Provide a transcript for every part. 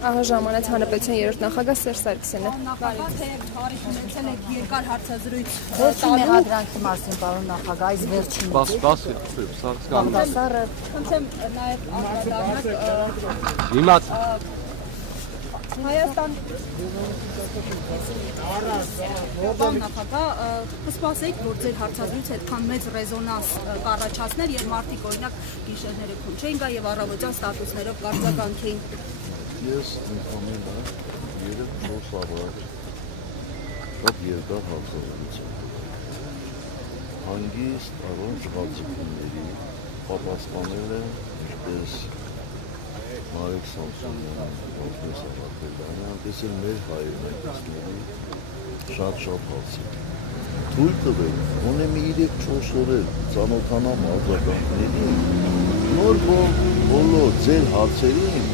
Ահա ժամանեց Հանրապետության երրորդ նախագահ Սերժ Սարգսյանը։ Նախագահ թեև հարիք ունեցել եք երկար հարցազրույց Վերջին մեղադրանքի մասին, պարոն նախագահ, այս վերջին։ Բաղդասարը խնդրեմ նաև անդրադառնալ Դիմաց Հայաստան Պարոն նախագահ, կսպասեիք, որ ձեր հարցազրույցը այդքան մեծ ռեզոնանս կառաջացներ եւ մարդիկ օրինակ գիշերները քուն չէին գա եւ առավոտյան ստատուսներով կարձականքեին։ Ես ընդհանրապես երեք շոս առաջ շատ երկար հարցազրույց հանգիստ առանց բացիկների պատասխանել եմ ինչպես Մարիկ Սամսոնյան, որպես Աղաբելյանը, այնպես էլ մեր հայրենակիցների շատ հարցեր։ Թույլ տվեք, ունեմ 3-4 օրեր ծանոթանամ արձագանքներին, նոր բոլոր ձեր հարցերին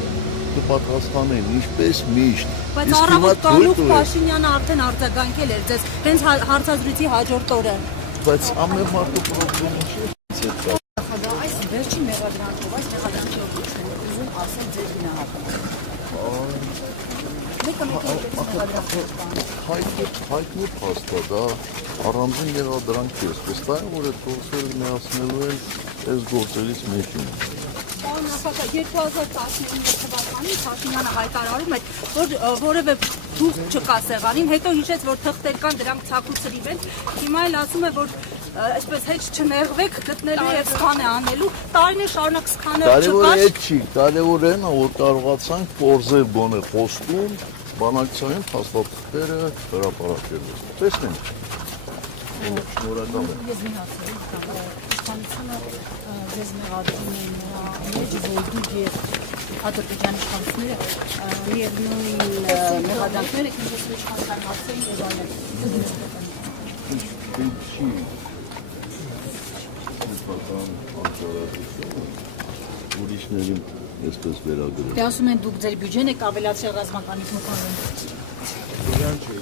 կպատասխանեն ինչպես միշտ։ Բայց առավոտ Կանուխ Փաշինյանը արդեն արձագանքել էր ձեզ հենց հարցազրույցի հաջորդ օրը։ Բայց ամեն մարդու պրոբլեմը չի։ Նախագահ, այս վերջին մեղադրանքով, այս մեղադրանքի օգուտ են ուզում ասել ձեր գնահատականը։ Հայտնի փաստա, դա առանձին մեղադրանք է, վստահ եմ, որ այդ գործերը միացնելու են այս գործերից մեկին։ Պարոն նախագահ, 2019 թվականին Փաշինյանը հայտարարում էր, որ որևէ թուղթ չկա սեղանին, հետո հիշեց, որ թղթեր կան, դրանք ցակուցրիվ են։ Հիմա էլ ասում է, որ այսպես հետ չներվեք, գտնելու եւ սքան է անելու, տարիներ շարունակ սքանը չկա։ Կարևորը այդ չի, կարևորն է, որ կարողացանք կորզել բոնե խոստում, բանակցային փաստաթղթերը հրապարակելու։ Տեսնենք։ Շնորհակալ եմ։ Ես մի հարցեր եմ, իշխանությունը ձեզ մեղադրում են նրա մեջ, որ դուք եւ Ադրբեջանի իշխանությունները միևնույն մեղադրանքները քննեցին իշխանության հարցերին եւ այլն։ Ինչի սեփական արտարացությունը ուրիշներին այսպես վերագրել։ Դե ասում են դուք ձեր բյուջեն եք ավելացրել ռազմականից մոքանում։ Դրան չէի։